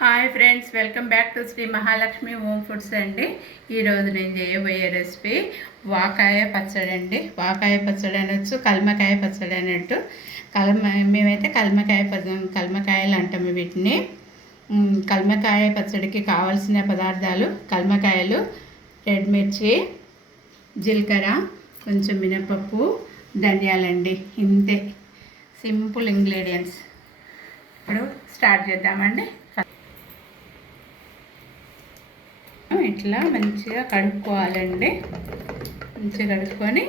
Hi friends, welcome back to Shri Mahalakshmi home foods అండి. ఈరోజు నేను చేయబోయే రెసిపీ వాకాయ పచ్చడి అండి. వాకాయ పచ్చడి అనొచ్చు, కల్మకాయ పచ్చడి అన్నట్టు. మేమైతే కల్మకాయలు అంటాము వీటిని. కల్మకాయ పచ్చడికి కావాల్సిన పదార్థాలు: కల్మకాయలు, రెడ్ మిర్చి, జీలకర్ర, కొంచెం మినపప్పు, ధనియాలండి. ఇంతే సింపుల్ ఇంగ్రీడియంట్స్. ఇప్పుడు స్టార్ట్ చేద్దామండి. ఇట్లా మంచిగా కడుక్కోవాలండి. మంచిగా కడుక్కొని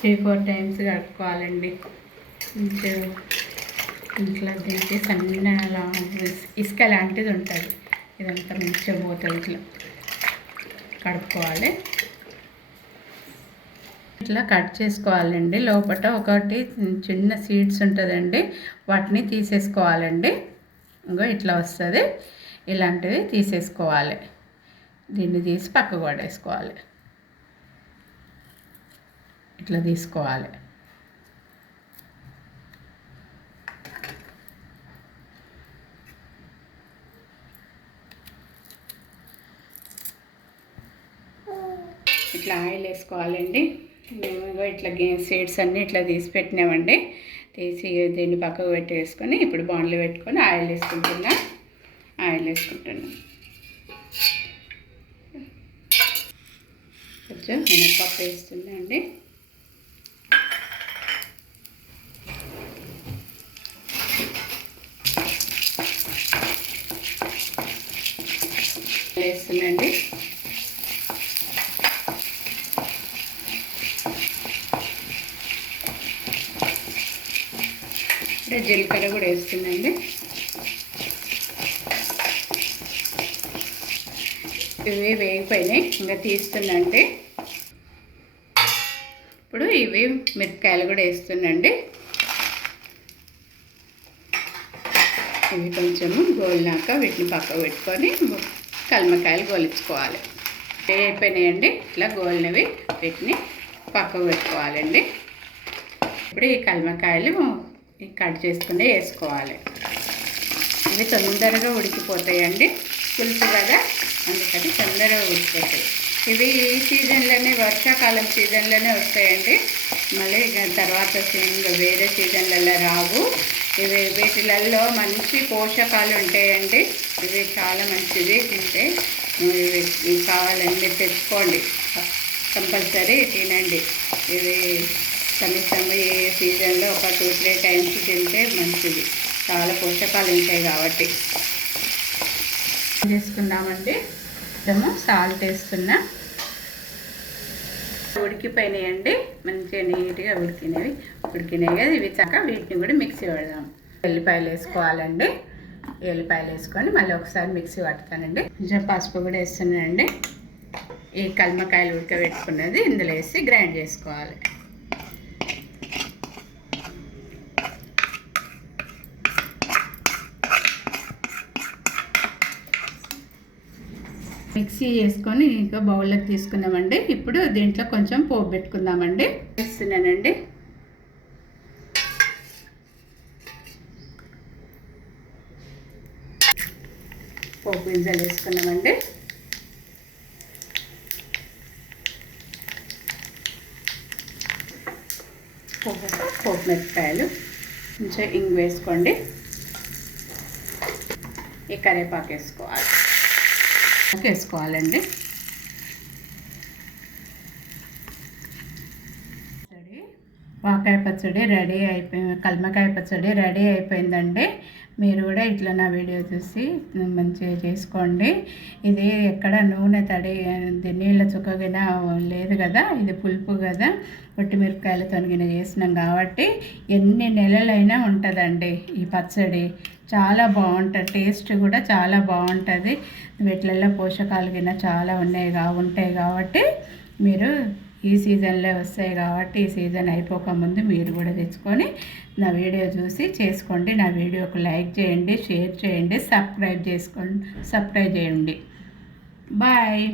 3-4 టైమ్స్ కడుక్కోవాలండి. మంచిగా ఇట్లా దించి సన్నగా ఇసుక లాంటిది ఉంటుంది, ఇదంతా మంచిగా పోతుంది. ఇట్లా కడుక్కోవాలి. ఇట్లా కట్ చేసుకోవాలండి. లోపల ఒకటి చిన్న సీడ్స్ ఉంటుందండి, వాటిని తీసేసుకోవాలండి. ఇంకో ఇట్లా వస్తుంది, ఇలాంటివి తీసేసుకోవాలి. దీన్ని తీసి పక్కకు పడేసుకోవాలి. ఇట్లా తీసుకోవాలి. ఇట్లా ఆయిల్ వేసుకోవాలండి. మేము ఇట్లా సీడ్స్ అన్నీ ఇట్లా తీసి పెట్టినామండి. తీసి దీన్ని పక్కకు పెట్టేసుకొని ఇప్పుడు బాండ్లు పెట్టుకొని ఆయిల్ వేసుకుంటున్నాను. కొంచెం మినపప్పు వేస్తుందండి. వేస్తుందండి. ఇప్పుడు జీలకర్ర కూడా వేస్తుందండి. ఇవి వేగిపోయినాయి, ఇంకా తీస్తుందండి. ఇప్పుడు ఇవి మిరపకాయలు కూడా వేస్తుందండి. ఇవి కొంచెము గోలినాక వీటిని పక్కకు పెట్టుకొని కల్మకాయలు గోలించుకోవాలి. వేగిపోయినాయండి. ఇట్లా గోలినవి వీటిని పక్కకు పెట్టుకోవాలండి. ఇప్పుడు ఈ కల్మకాయలు కట్ చేసుకుని వేసుకోవాలి. ఇవి తొందరగా ఉడికిపోతాయండి, పులుసు కదా, అందుకని తొందరగా ఉడికిపోతాయి. ఇవి ఈ సీజన్లోనే, వర్షాకాలం సీజన్లోనే వస్తాయండి. మళ్ళీ తర్వాత వేరే సీజన్లలో రావు. ఇవి వీటిలలో మంచి పోషకాలు ఉంటాయండి. ఇవి చాలా మంచిది. తింటే ఇవి కావాలండి, తెచ్చుకోండి, కంపల్సరీ తినండి. ఇవి కనీసం ఏ సీజన్లో ఒక 2-3 టైమ్స్ తింటే మంచిది. చాలా పోషకాలు ఉంటాయి కాబట్టి. చేసుకుందామండి. కొంచెము సాల్ట్ వేస్తున్నా. ఉడికిపోయినాయండి, మంచిగా నీట్గా ఉడికినాయి కదా. ఇవి చాక వీటిని కూడా మిక్సీ పడదాం. ఎల్లిపాయలు వేసుకోవాలండి. ఎల్లిపాయలు వేసుకొని మళ్ళీ ఒకసారి మిక్సీ పడతానండి. కొంచెం పసుపు కూడా వేస్తున్నానండి. ఈ కల్మకాయలు ఉడకబెట్టుకున్నది ఇందులో వేసి గ్రైండ్ చేసుకోవాలి. మిక్సీ చేసుకొని ఇంకా బౌల్లోకి తీసుకున్నామండి. ఇప్పుడు దీంట్లో కొంచెం పోపు పెట్టుకుందామండి. వేస్తున్నానండి. పోపు గింజలు వేసుకున్నామండి. పోపు మిరపకాయలు, కొంచెం ఇంగు వేసుకోండి. ఈ కరివేపాకు వేసుకోవాలండి. వాకాయ పచ్చడి రెడీ అయిపోయింది. కల్మకాయ పచ్చడి రెడీ అయిపోయిందండి. మీరు కూడా ఇట్లా నా వీడియో చూసి మంచిగా చేసుకోండి. ఇది ఎక్కడ నూనె తడి నీళ్ళ చుక్కగిన లేదు కదా, ఇది పులుపు కదా, మిరపకాయలతో చేసినాం కాబట్టి ఎన్ని నెలలైనా ఉంటుందండి ఈ పచ్చడి. చాలా బాగుంటుంది, టేస్ట్ కూడా చాలా బాగుంటుంది. వీటిలలో పోషకాలు కింద చాలా ఉంటాయి కాబట్టి మీరు ఈ సీజన్లో వస్తాయి కాబట్టి ఈ సీజన్ అయిపోకముందు మీరు కూడా తెచ్చుకొని నా వీడియో చూసి చేసుకోండి. నా వీడియోకు లైక్ చేయండి, షేర్ చేయండి, సబ్స్క్రైబ్ చేయండి. బాయ్.